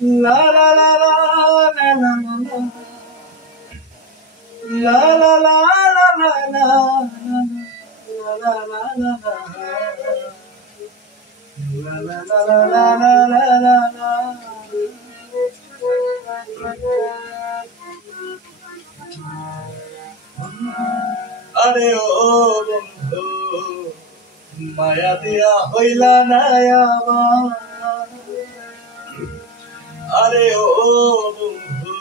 La la la la la la la la la la la la la la la আরে ও বন্ধু মায়া দিয়া হইলা না আমার আরে ও বন্ধু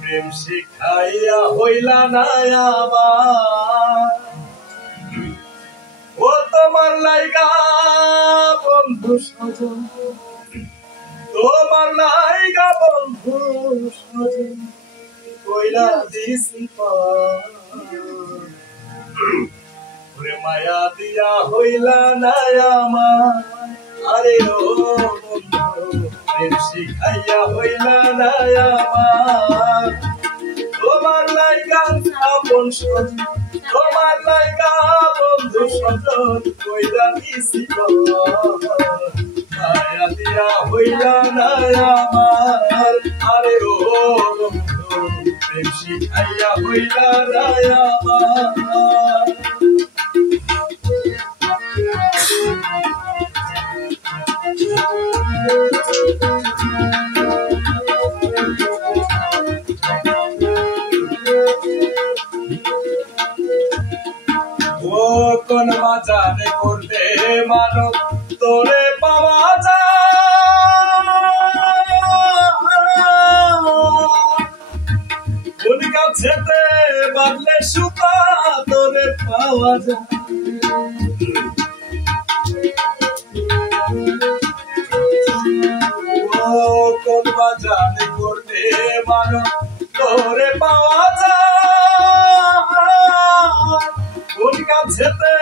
প্রেম শিখাইয়া হইলা না আমার ও তোমার লাইগা বন্ধু সজন তোমার লাইগা বন্ধু সজন কইরা দিছি ওরে মায়া দিয়া হইলা না আমার আরে ও বন্ধু প্রেম শিখাইয়া হইলা না আমার তোমার লাইগা আপন সজন তোমার লাইগা বন্ধু সজন কইরা দিছি মায়া দিয়া হইলা না আমার আরে ও বন্ধু প্রেম শিখাইয়া হইলা না আমার ও কোন বাজারে করলে মানব তোরে পাওয়া যায় কোন গাছেতে বাঁধলে সুতা তোরে পাওয়া যায় ও কোন বাজারে করলে মানব তোরে পাওয়া যায় কোন গাছেতে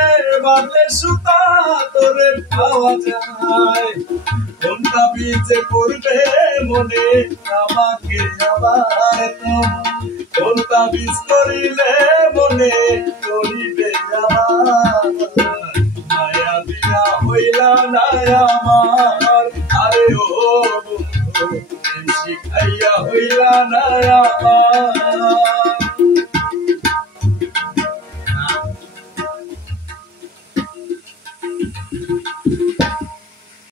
বাঁধলে সুতা তোরে পাওয়া যায় কোনটা বীজে করবে মনে আমাকে আবার কোনটা বীজ করিলে মনে করিবে আমার মায়া দিয়া হইলা না আমার আরে ও বন্ধু শিখাইয়া হইলা না আমার